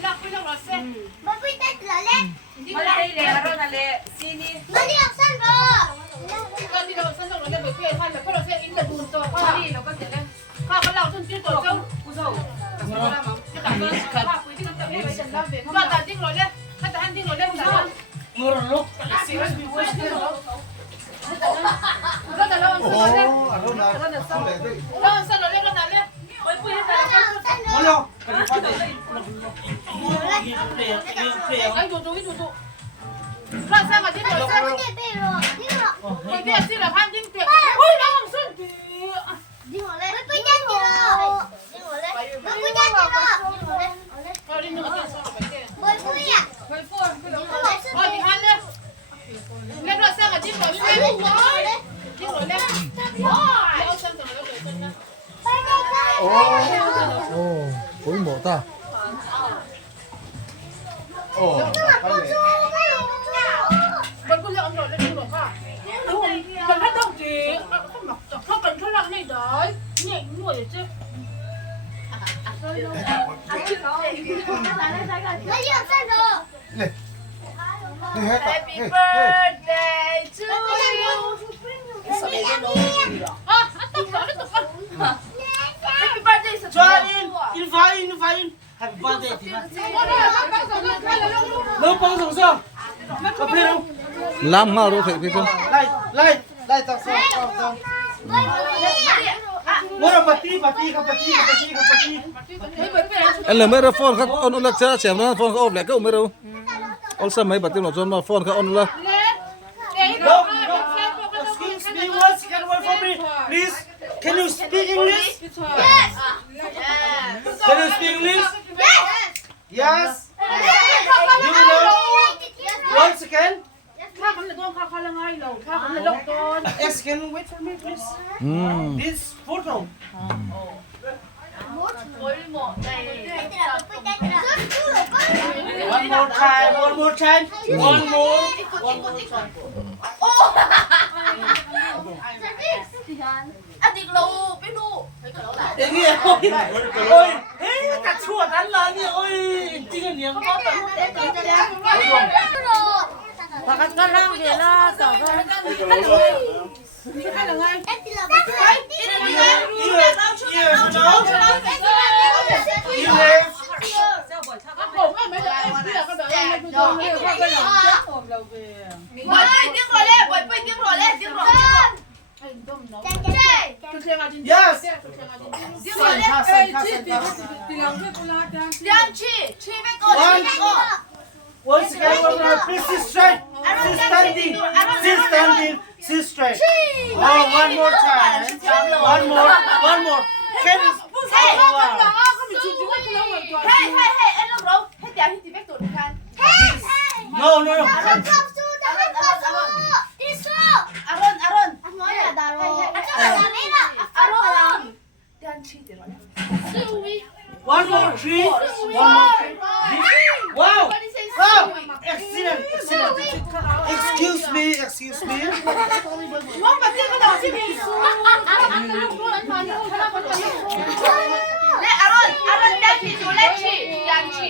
Pilak rasa. Bapak tak terlalu. Malay le, aron ale, sini. Mali ang sando. Kalau tidak senang kalau dia berpikir kan, kalau saya ingin untuk Mali, lo ka sila. kalau laut tu dia tu Usaw. kita kan puisi kan tak boleh baca laut. Kalau tak ting lo dia, kata hanting lo dia usaha. Ngurulok. Udah dah lawan sana dia. Ano na? Lawan sana dia kan dia. Ano? Ay duduk. Rasa macam ni. Dia pero. Dia sila hanting tu. Oh, lawan sana. Bapak jangan kira. Bapak jangan kira. Kalau ini nak sana baca. Bapak ya. Oh, di mana? Dia rasa macam ni. Dia boleh. Lawan sana dia boleh sana. Ôi mổ ta. Mình cũng làm rồi lên được ha. Mình hết đâu chị. Không cần cái lăng này đấy. Nhẹ người chứ. Mali ang sando. Happy birthday to you. À, tao sợ nó tụt. Happy birthday sa Join in. Happy birthday, Tina. Đâu bao giờ sao? Cà phê đâu? Làm ngao đâu phải cái con. Lai tao sao? Mua đâu bati. Anh là mấy đứa phone khác on lạc cha chém nó phone khác ôm lại cái ôm mấy đâu. On sao mấy bát tiêu nó cho mà phone khác on là. No. Excuse me, one second, wait for me. Please, can you speak English? Yes. Can you speak English? Yes. Do you know? One second. Khác hắn là con khác là ngay lầu, khác hắn là lộc con. Yes, can you wait for me, please? This photo. One more time. Anh đi lâu, biết đủ. Để nghe ôi, hey, cả chùa đánh là nhỉ, ôi, chính là niềm. Pakat ka lang nila sa kan. Ka lang ay. Ako nga may dai pila ka dai may gusto mo ka ka lang. Om law be. Boy, tiếng rồi lên, boy, tiếng rồi lên. Ay dom no. Cek. Kasi nga din. Yes. Tiếng rồi lên. Tilang ke pula kan. Liang chi với cô. One second, please sit straight. Sit straight. Oh, one more time. One more. Can you? Hey, anh làm đâu? Hết tiền thì biết tụi khăn. No. Aron kapsu, dapat kapsu. Isu. Aron. Anh nói là đà rồi. Aron. Liang chi tiếng rồi. One more tree. Wow. Excellent. Excuse me. Mo ba ti ka daw si Bisu. Lên Aron, liang chi.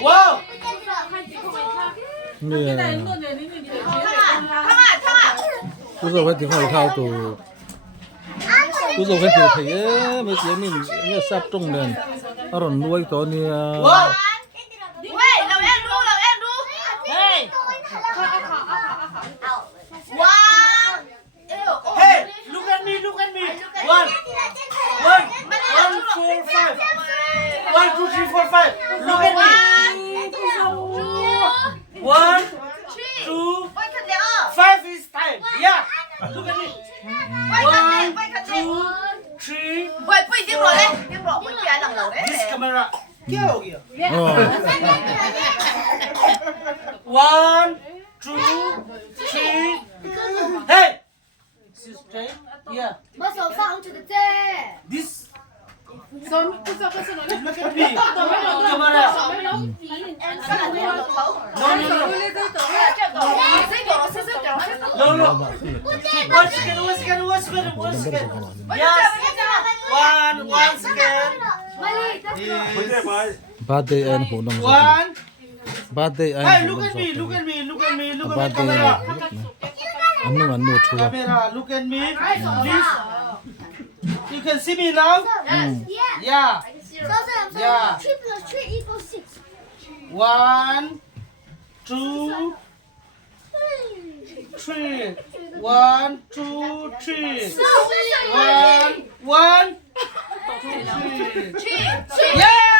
Wow. Nè. Thằng Bây giờ phải tìm hỏi thao tụ. Bây giờ phải tìm thấy mấy cái mình nghe sắp trong nền. Ở rồi nuôi to nè. Wow. Wait, làm em đu. Hey. Wow. Hey, look at me. 1, 4, 5. 1, 2, 3, 4, 5. Look at me. 1, 2, 5 is time. Yeah. Look at me. 1, 2, 3. Boy, tiếng rồi lên. Boy kia làm lẩu đấy. This camera. Kêu kìa. Ờ. 1, 2, 3. Hey. Sit straight. Yeah. Bớt sầu sao chứ thế. This. Son kusa ka sa Look at me. Camera. No. One second. Yes. One second. Mali, that's Yes. birthday and ho nong One. birthday and Hey, look at me, look at me, look at me, look at me, birthday camera. anu chua Camera, look at me, please. You can see me now? Yeah. Yeah. 3 plus 3 equals 6. 1, 2, 3. 1, 2, 3. 1, 2, 3. Yeah!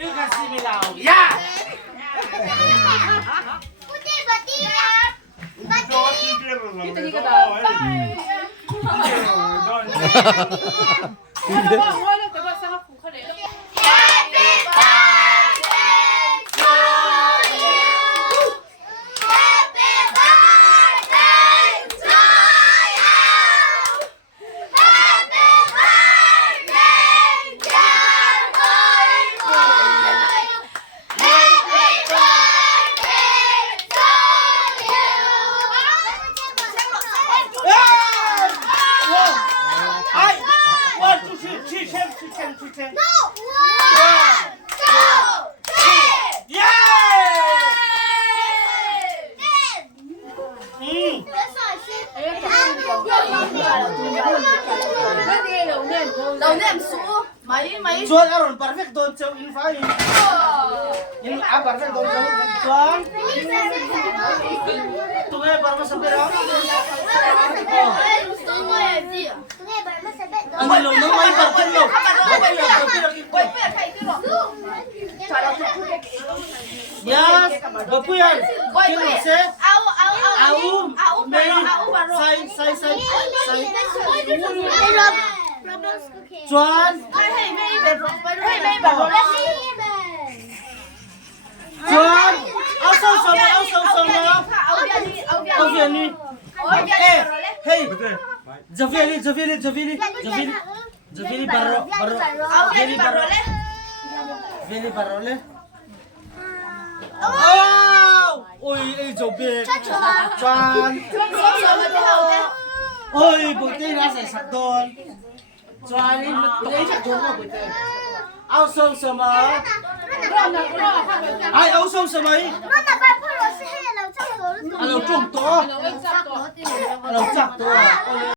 You can see me now. Yeah! Đầu nem số mấy Chuan aron perfect don cheu in fa in a perfect don cheu chuan tu nghe barma sampai ra anh lo nang mai perfect lo yes bapuyan kilo se au mei sai chuan Chuan, áo sâu mà. Áo viền đi. Ê, hey. Giờ viền đi baro. Viền đi baro le. Ôi, ê giờ viền. Chuan. Ôi, bữa tây ra sẽ sạch đòn. Chuan đi, lấy chắc chuan mà bữa tây. Áo sâu mà. Ai áo sâu mà. Alo trông to. Alo chắc to.